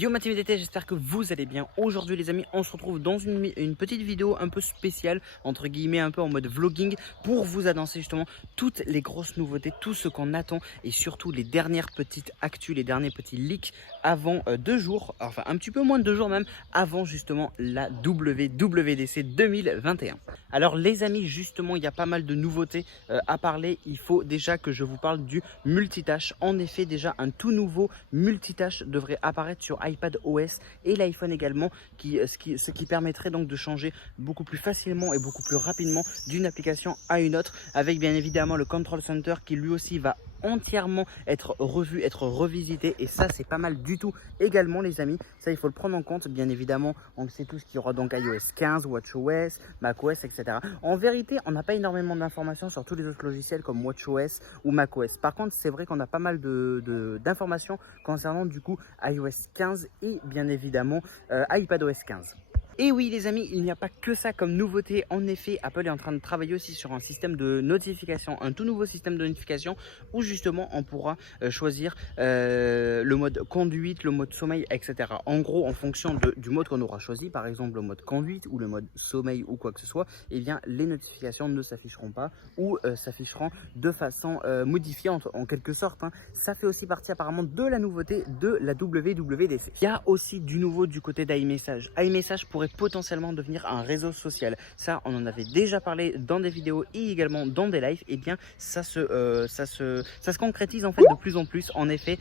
Yo ma team d'été, j'espère que vous allez bien. Aujourd'hui les amis, on se retrouve dans une petite vidéo un peu spéciale, entre guillemets un peu en mode vlogging, pour vous annoncer justement toutes les grosses nouveautés, tout ce qu'on attend et surtout les dernières petites actus, les derniers petits leaks avant 2 jours, enfin un petit peu moins de 2 jours même, avant justement la WWDC 2021. Alors les amis, justement il y a pas mal de nouveautés à parler. Il faut déjà que je vous parle du multitâche. En effet, déjà un tout nouveau multitâche devrait apparaître sur iPadOS et l'iPhone également, ce qui permettrait donc de changer beaucoup plus facilement et beaucoup plus rapidement d'une application à une autre, avec bien évidemment le Control Center qui lui aussi va entièrement être revu, être revisité, et ça c'est pas mal du tout également les amis. Ça il faut le prendre en compte. Bien évidemment on sait tous qu'il y aura donc iOS 15, WatchOS, macOS, etc. En vérité on n'a pas énormément d'informations sur tous les autres logiciels comme WatchOS ou macOS. Par contre c'est vrai qu'on a pas mal d'informations concernant du coup iOS 15 et bien évidemment iPadOS 15. Et oui les amis, il n'y a pas que ça comme nouveauté. En effet, Apple est en train de travailler aussi sur un système de notification, un tout nouveau système de notification où justement on pourra choisir le mode conduite, le mode sommeil, etc. En gros, en fonction du mode qu'on aura choisi, par exemple le mode conduite ou le mode sommeil ou quoi que ce soit, eh bien les notifications ne s'afficheront pas ou s'afficheront de façon modifiée en quelque sorte. Ça fait aussi partie apparemment de la nouveauté de la WWDC. Il y a aussi du nouveau du côté d'iMessage. iMessage pourrait potentiellement devenir un réseau social. Ça, on en avait déjà parlé dans des vidéos et également dans des lives. Et bien, ça se concrétise en fait de plus en plus. En effet,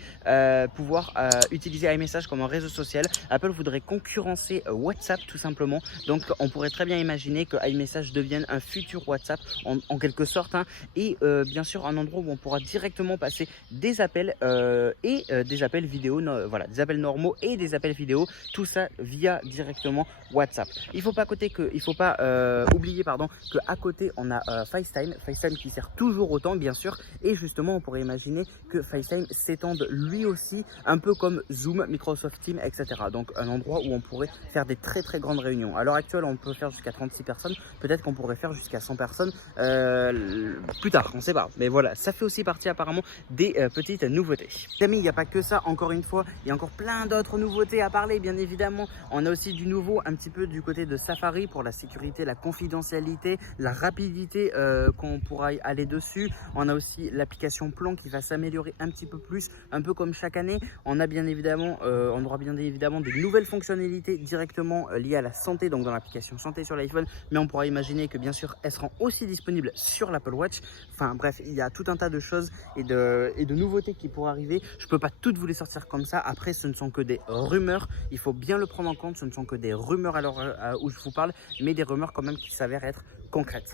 pouvoir utiliser iMessage comme un réseau social. Apple voudrait concurrencer WhatsApp tout simplement. Donc, on pourrait très bien imaginer que iMessage devienne un futur WhatsApp en quelque sorte. Et bien sûr, un endroit où on pourra directement passer des appels et des appels vidéo, voilà, des appels normaux et des appels vidéo. Tout ça via directement WhatsApp. Il faut pas oublier que à côté on a FaceTime qui sert toujours autant bien sûr, et justement on pourrait imaginer que FaceTime s'étende lui aussi un peu comme Zoom, Microsoft Teams, etc. Donc un endroit où on pourrait faire des très grandes réunions. À l'heure actuelle on peut faire jusqu'à 36 personnes, peut-être qu'on pourrait faire jusqu'à 100 personnes plus tard, on sait pas, mais voilà, ça fait aussi partie apparemment des petites nouveautés. Les amis, il n'y a pas que ça, encore une fois, il y a encore plein d'autres nouveautés à parler bien évidemment. On a aussi du nouveau un petit peu du côté de Safari pour la sécurité, la confidentialité, la rapidité qu'on pourra aller dessus. On a aussi l'application Plan qui va s'améliorer un petit peu plus, un peu comme chaque année. On aura bien évidemment des nouvelles fonctionnalités directement liées à la santé, donc dans l'application santé sur l'iPhone, mais on pourra imaginer que bien sûr elles seront aussi disponibles sur l'Apple Watch. Enfin bref, il y a tout un tas de choses et de nouveautés qui pourraient arriver. Je peux pas toutes vous les sortir comme ça. Après, ce ne sont que des rumeurs, il faut bien le prendre en compte. Ce ne sont que des rumeurs à l'heure où je vous parle, mais des rumeurs quand même qui s'avèrent être concrètes.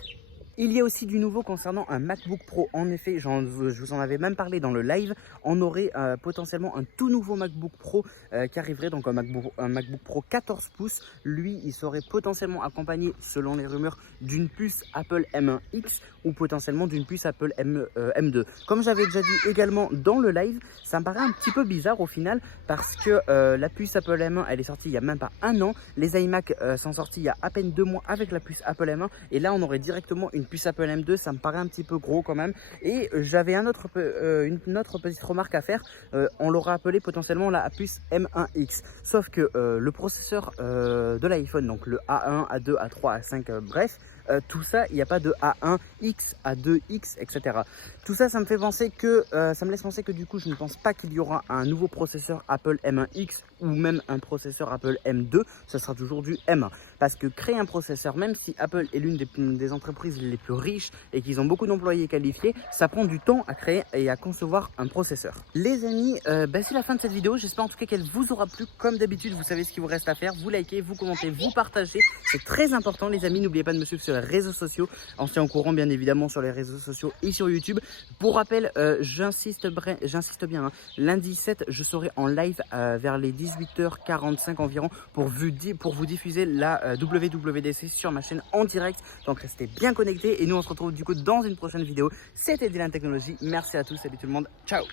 Il y a aussi du nouveau concernant un MacBook Pro. En effet, je vous en avais même parlé dans le live. On aurait potentiellement un tout nouveau MacBook Pro qui arriverait, donc un MacBook Pro 14 pouces. Lui, il serait potentiellement accompagné, selon les rumeurs, d'une puce Apple M1X ou potentiellement d'une puce Apple M2. Comme j'avais déjà dit également dans le live, ça me paraît un petit peu bizarre au final, parce que la puce Apple M1, elle est sortie il n'y a même pas 1 an. Les iMac sont sortis il y a à peine 2 mois avec la puce Apple M1. Et là, on aurait directement une puce Apple M2, ça me paraît un petit peu gros quand même. Et j'avais une autre petite remarque à faire. On l'aurait appelé potentiellement la puce M1X. Sauf que le processeur de l'iPhone, donc le A1, A2, A3, A5, bref, tout ça, il n'y a pas de A1X, A2X, etc. Tout ça, ça me laisse penser que du coup, je ne pense pas qu'il y aura un nouveau processeur Apple M1X ou même un processeur Apple M2. Ce sera toujours du M1. Parce que créer un processeur, même si Apple est l'une des entreprises les plus riches et qu'ils ont beaucoup d'employés qualifiés, ça prend du temps à créer et à concevoir un processeur. Les amis, c'est la fin de cette vidéo. J'espère en tout cas qu'elle vous aura plu. Comme d'habitude, vous savez ce qu'il vous reste à faire. Vous likez, vous commentez, vous partagez. C'est très important les amis. N'oubliez pas de me suivre sur les réseaux sociaux. On se tient au courant bien évidemment sur les réseaux sociaux et sur YouTube. Pour rappel, j'insiste bien, lundi 7, je serai en live vers les 18h45 environ pour vous diffuser la WWDC sur ma chaîne en direct. Donc restez bien connectés et nous on se retrouve du coup dans une prochaine vidéo. C'était Dylan Technologies. Merci à tous, salut tout le monde, ciao.